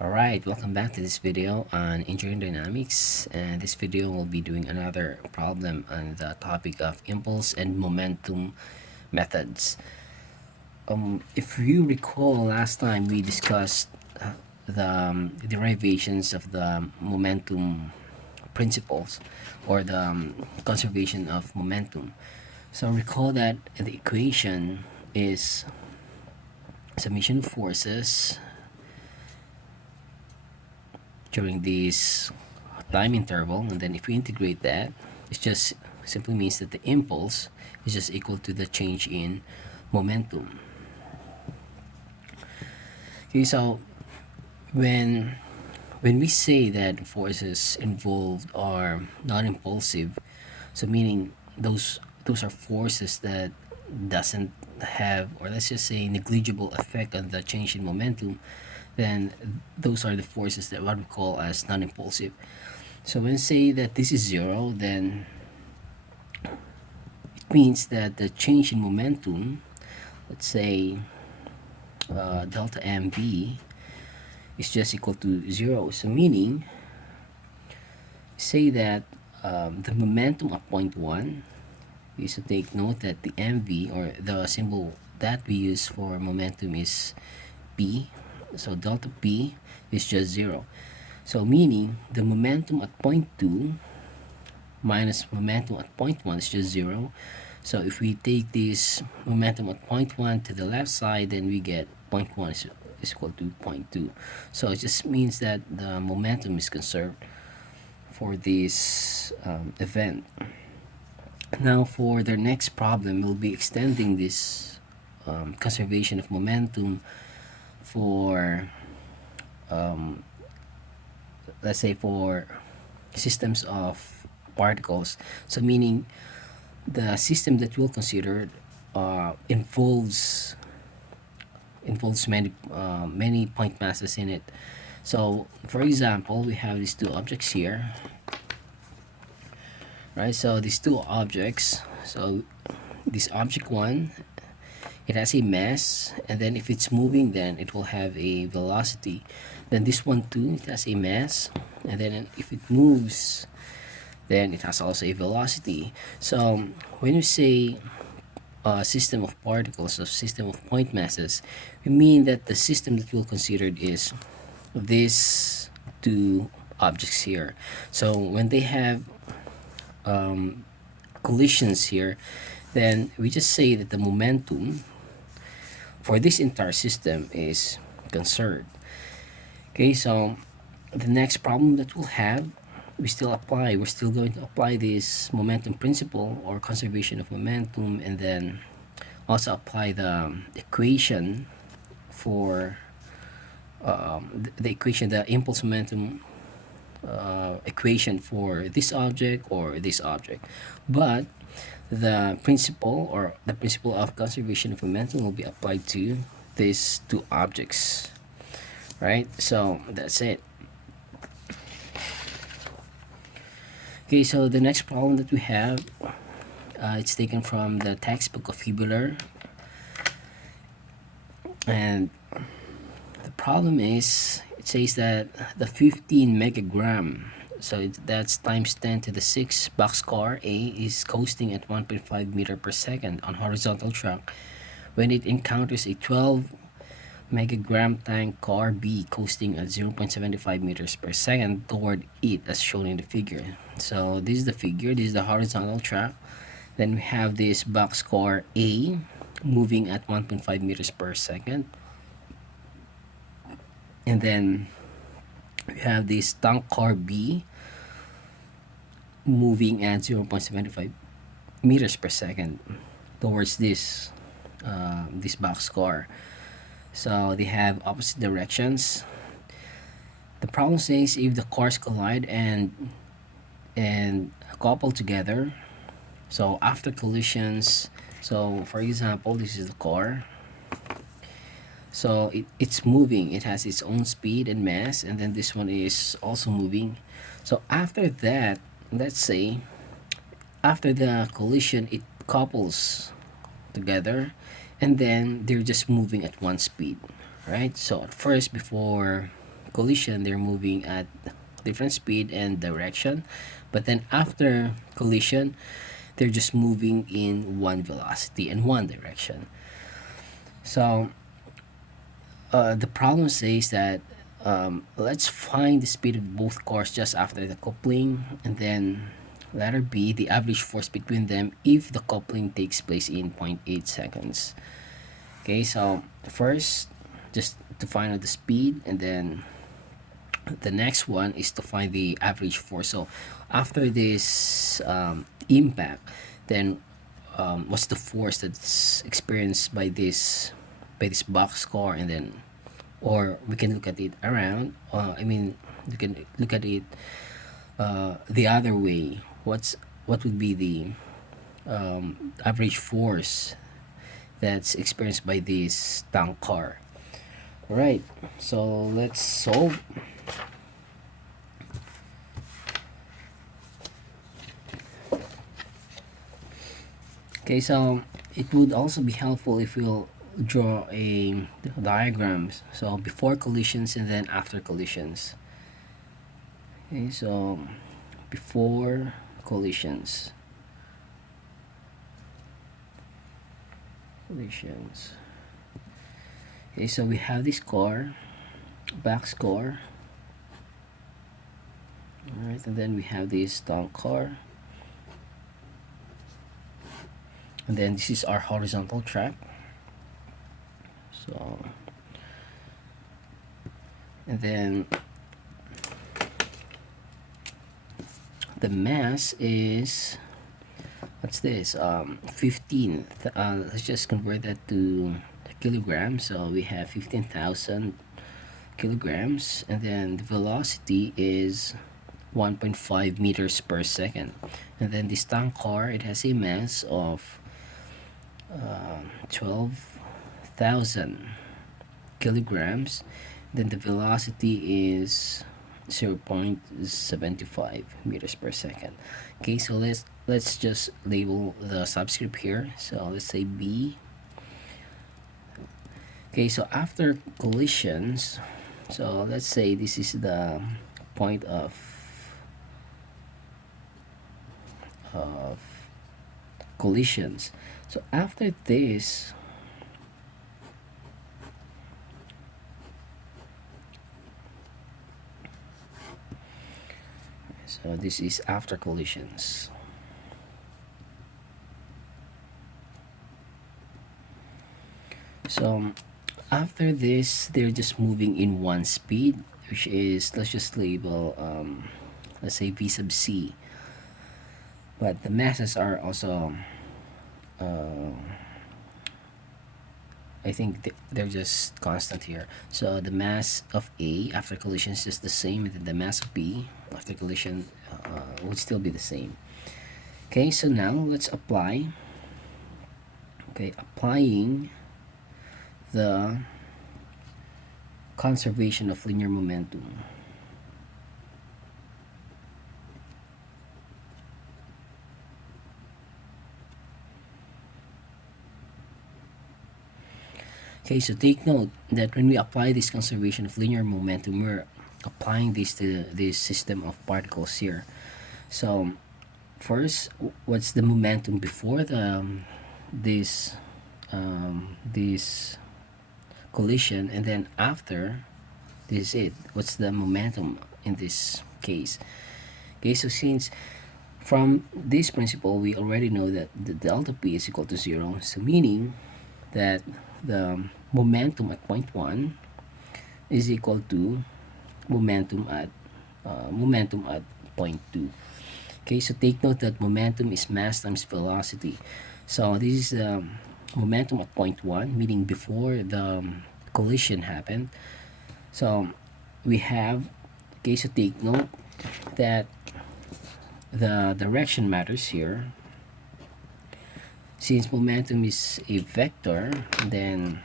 Alright, welcome back to this video on engineering dynamics, and this video will be doing another problem on the topic of impulse and momentum methods. If you recall, last time we discussed the derivations of the momentum principles, or the conservation of momentum. So recall that the equation is summation of forces during this time interval, and then if we integrate that, it just simply means that the impulse is just equal to the change in momentum. Okay, so when we say that forces involved are non-impulsive, so meaning those are forces that doesn't have, or let's just say, negligible effect on the change in momentum, then those are the forces that what we call as non-impulsive. So when say that this is zero, then it means that the change in momentum, let's say delta mv, is just equal to zero. So meaning, say that the momentum at point 1 is to take note that the mv, or the symbol that we use for momentum, is p. So delta p is just 0. So meaning the momentum at point 2 minus momentum at point 1 is just 0. So if we take this momentum at point 1 to the left side, then we get point 1 is equal to point 2. So it just means that the momentum is conserved for this event. Now for the next problem, we'll be extending this conservation of momentum for let's say for systems of particles. So meaning the system that we'll consider involves many point masses in it. So for example, we have these two objects here, right? So these two objects, so this object 1, it has a mass, and then if it's moving, then it will have a velocity. Then this one too, it has a mass, and then if it moves, then it has also a velocity. So when you say system of particles, or system of point masses, we mean that the system that we'll consider is these two objects here. So when they have collisions here, then we just say that the momentum for this entire system is conserved. Okay, so the next problem that we'll have, we're still going to apply this momentum principle, or conservation of momentum, and then also apply the equation for the impulse momentum equation for this object or this object. But the principle of conservation of momentum will be applied to these two objects, right? So that's it. Okay, so the next problem that we have, it's taken from the textbook of Hibbeler, and the problem is, it says that the 15 megagram, so that's times 10 to the 6 boxcar A, is coasting at 1.5 meter per second on horizontal track when it encounters a 12 megagram tank car B coasting at 0.75 meters per second toward it, as shown in the figure. So this is the figure, this is the horizontal track. Then we have this boxcar A moving at 1.5 meters per second, and then we have this tank car B moving at 0.75 meters per second towards this boxcar. So they have opposite directions. The problem says if the cars collide and couple together, so after collisions, so for example, this is the car, so it's moving, it has its own speed and mass, and then this one is also moving. So after that, let's say after the collision, it couples together, and then they're just moving at one speed, right? So at first, before collision, they're moving at different speed and direction, but then after collision, they're just moving in one velocity and one direction. So the problem says that let's find the speed of both cars just after the coupling, and then letter B, the average force between them if the coupling takes place in 0.8 seconds. Okay, so first, just to find out the speed, and then the next one is to find the average force. So after this impact, then what's the force that's experienced by this boxcar, and then, or we can look at it around. You can look at it the other way. What would be the average force that's experienced by this tank car? All right, so let's solve. Okay, so it would also be helpful if we'll draw a diagrams. So before collisions and then after collisions. Okay, so before collisions. Okay, so we have this car, back score. Alright, and then we have this tank car. And then this is our horizontal track. So, and then the mass is, what's this, 15. Let's just convert that to kilograms. So we have 15,000 kilograms, and then the velocity is 1.5 meters per second. And then this tank car, it has a mass of 12,000 kilograms. Then the velocity is 0.75 meters per second. Okay, so let's just label the subscript here. So let's say B. Okay, so after collisions, so let's say this is the point of collisions. So after this, so this is after collisions. So after this, they're just moving in one speed, which is, let's just label let's say V sub C. But the masses are also I think they're just constant here. So the mass of A after collision is just the same, and then the mass of B after collision would still be the same. Okay, so now let's apply. Okay, applying the conservation of linear momentum. Okay, so take note that when we apply this conservation of linear momentum, we're applying this to this system of particles here. So first, what's the momentum before this collision, and then after this is it. What's the momentum in this case? Okay, so since from this principle we already know that the delta P is equal to 0, so meaning that the momentum at point 1 is equal to momentum at point 2. Okay, so take note that momentum is mass times velocity. So this is the momentum at point 1, meaning before the collision happened. So we have, okay, so take note that the direction matters here. Since momentum is a vector, then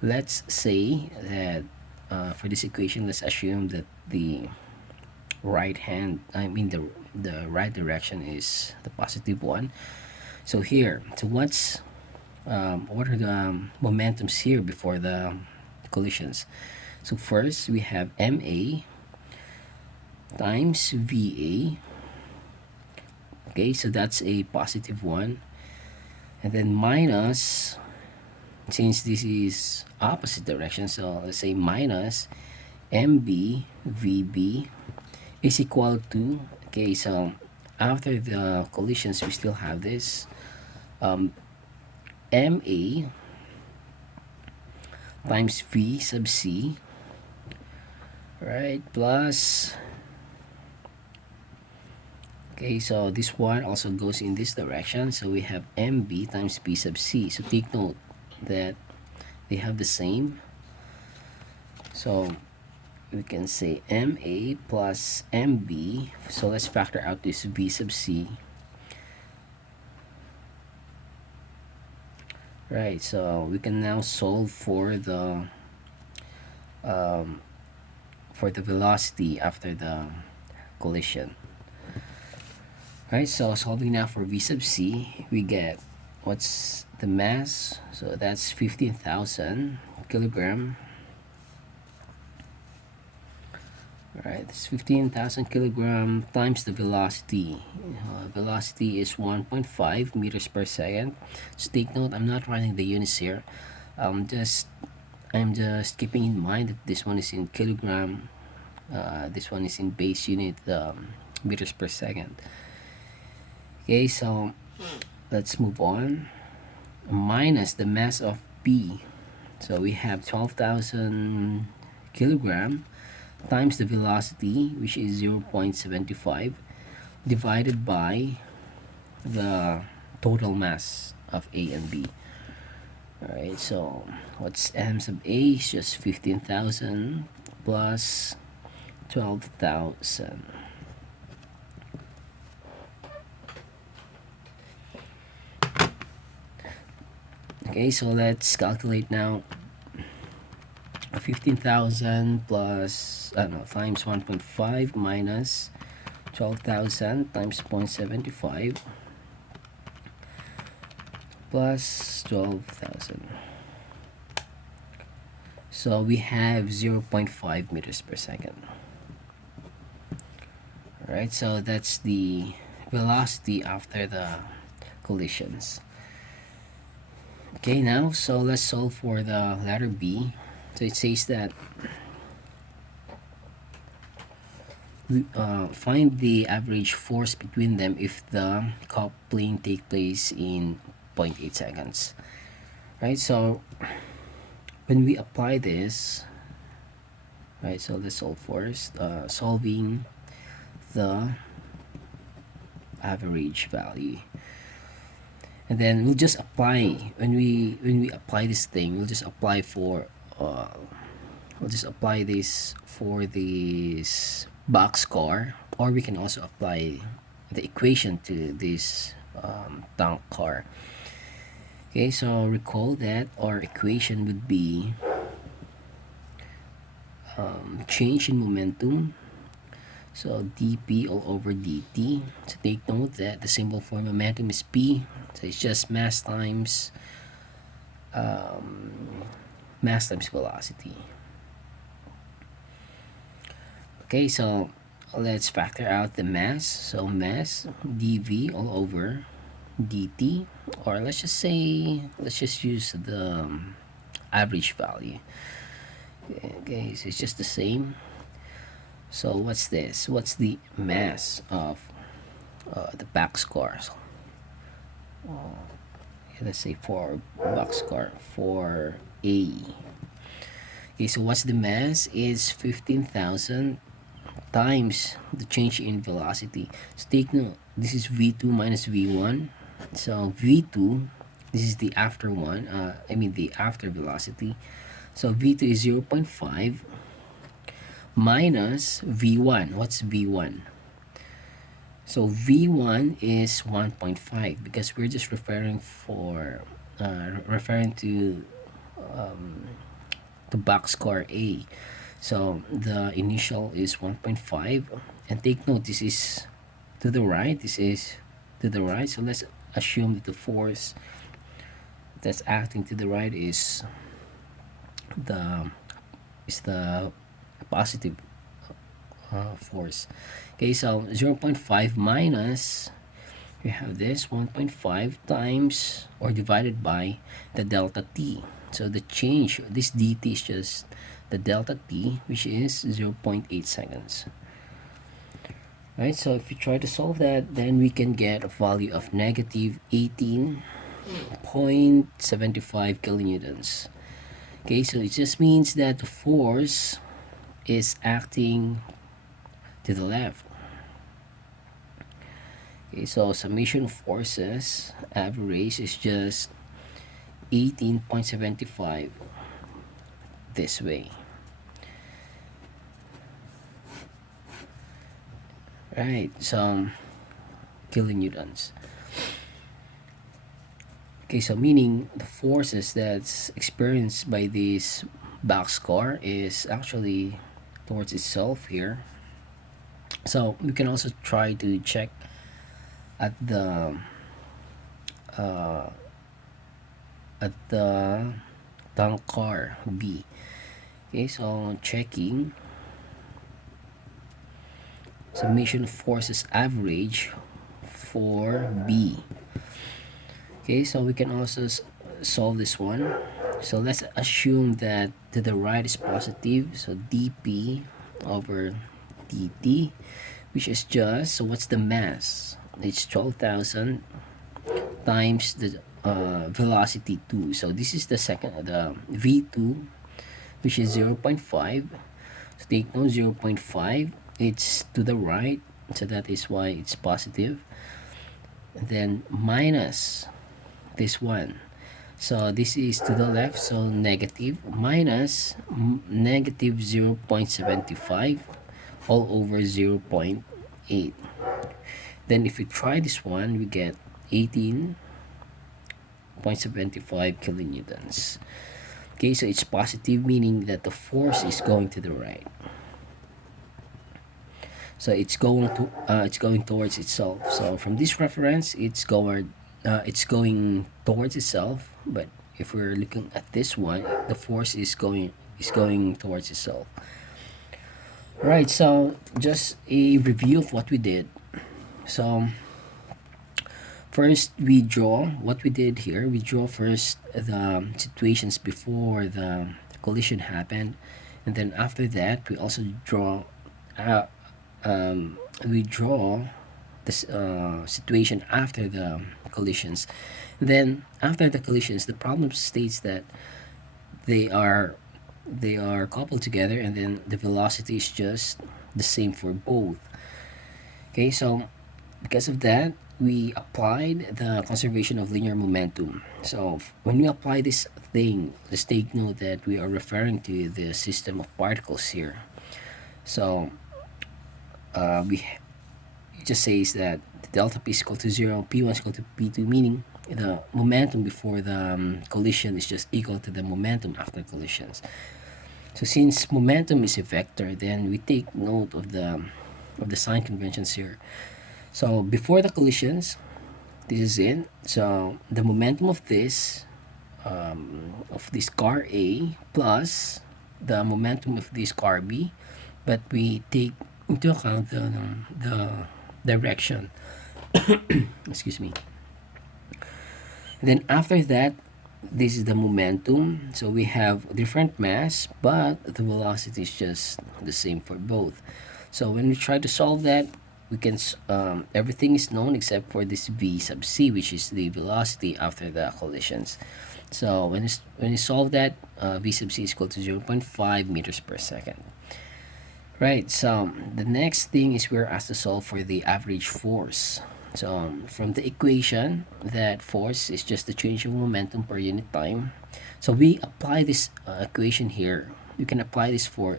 let's say that for this equation, let's assume that the right direction is the positive one. So here, so what are the momentums here before the collisions? So first we have MA times VA. Okay, so that's a positive one. And then minus, since this is opposite direction, so let's say minus MB VB is equal to, okay, so after the collisions we still have this MA times V sub C, right, plus, okay, so this one also goes in this direction, so we have MB times B sub C. So take note that they have the same, so we can say MA plus MB. So let's factor out this V sub C. Right, so we can now solve for the velocity after the collision. Right, so solving now for V sub C, we get what's the mass, so that's 15,000 kilogram. Right, it's 15,000 kilogram times the velocity. Velocity is 1.5 meters per second. So take note, I'm not writing the units here. I'm just keeping in mind that this one is in kilogram, this one is in base unit, meters per second. Okay, so let's move on. Minus the mass of B. So we have 12,000 kilogram times the velocity, which is 0.75, divided by the total mass of A and B. Alright, so what's M sub A is just 15,000 plus 12,000. Okay, so let's calculate now. 15,000 plus times 1.5 minus 12,000 times 0.75 plus 12,000. So we have 0.5 meters per second. Alright, so that's the velocity after the collisions. Okay, now so let's solve for the letter B. So it says that find the average force between them if the coupling take place in 0.8 seconds. Right, so when we apply this, right, so let's solve first, solving the average value. And then we'll just apply, when we apply this thing, we'll just apply for we'll just apply this for this box car, or we can also apply the equation to this tank car. Okay, so recall that our equation would be change in momentum, so dp all over dt. So take note that the symbol for momentum is p, so it's just mass times velocity. Okay, so let's factor out the mass. So mass dv all over dt, or let's just use the average value. Okay, so it's just the same. So what's this? What's the mass of the boxcars? Let's say for boxcar for A. Okay, so what's the mass? Is 15,000 times the change in velocity. So take note, this is V2 minus V1. So V2, this is the after one, the after velocity. So V2 is 0.5 minus V1. What's V1? So V1 is 1.5 because we're just referring to the boxcar A. So the initial is 1.5, and take note, this is to the right, this is to the right. So let's assume that the force that's acting to the right is the is the positive force. Okay, so 0.5 minus, we have this 1.5 times or divided by the delta t. So the change, this dt is just the delta t, which is 0.8 seconds. Right, so if we try to solve that, then we can get a value of negative 18.75 kilonewtons. Okay, so it just means that the force is acting to the left. Okay, so summation of forces average is just 18.75 this way. Right, so kilonewtons. Okay, so meaning the forces that's experienced by this boxcar is actually towards itself here. So we can also try to check at the tank car B. Okay, so checking summation of forces average for B. Okay, so we can also solve this one. So let's assume that to the right is positive, so dp over dt, which is just, so what's the mass? It's 12,000 times the velocity 2. So this is the v2, which is 0.5. So take note, 0.5, it's to the right, so that is why it's positive. And then minus this one, so this is to the left, so negative, minus negative 0.75 all over 0.8. Then if we try this one, we get 18.75 kilonewtons. Okay, so it's positive, meaning that the force is going to the right. So it's going towards itself. So from this reference, it's going towards itself. But if we're looking at this one, the force is going towards itself. Right, so just a review of what we did. So first we draw what we did here. We draw first the situations before the collision happened, and then after that we also draw this situation after the collisions. Then after the collisions, the problem states that they are coupled together, and then the velocity is just the same for both. Okay, so because of that, we applied the conservation of linear momentum. So when we apply this thing, just take note that we are referring to the system of particles here. So it just says that the delta p is equal to 0, p1 is equal to p2, meaning the momentum before the collision is just equal to the momentum after collisions. So since momentum is a vector, then we take note of the sign conventions here. So before the collisions, this is it. So the momentum of this car A plus the momentum of this car B, but we take into account the direction. Excuse me. And then after that, this is the momentum. So we have different mass, but the velocity is just the same for both. So when we try to solve that, we can everything is known except for this v sub c, which is the velocity after the collisions. So when you solve that, v sub c is equal to 0.5 meters per second. Right, so the next thing is we're asked to solve for the average force. So from the equation, that force is just the change of momentum per unit time. So we apply this equation here. We can apply this for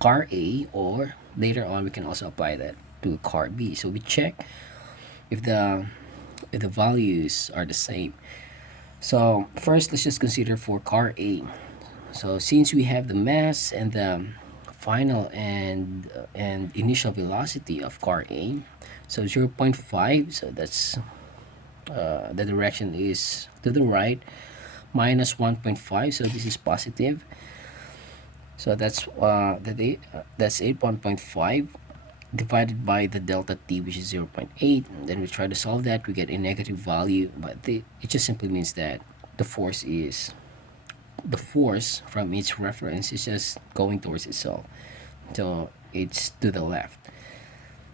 car A, or later on we can also apply that to car B. So we check if the values are the same. So first, let's just consider for car A. So since we have the mass and the final and initial velocity of car A, so 0.5, so that's the direction is to the right, minus 1.5, so this is positive. So that's 81.5 divided by the delta t, which is 0.8. Then we try to solve that. We get a negative value, but it just simply means that the force from its reference is just going towards itself, so it's to the left.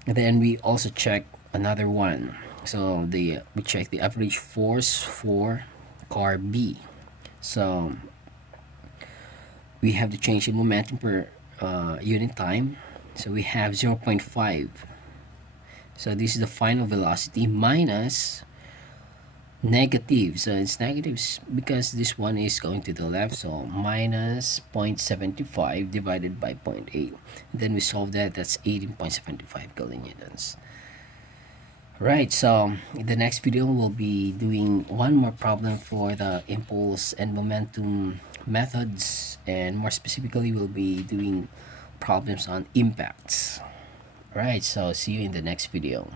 And then we also check another one. So we check the average force for car B. So we have the change in momentum per unit time. So we have 0.5. So this is the final velocity minus negative. So it's negatives because this one is going to the left. So minus 0.75 divided by 0.8. Then we solve that. That's 18.75 kilonewtons. Right, so in the next video we'll be doing one more problem for the impulse and momentum methods, and more specifically we'll be doing problems on impacts. Right, so see you in the next video.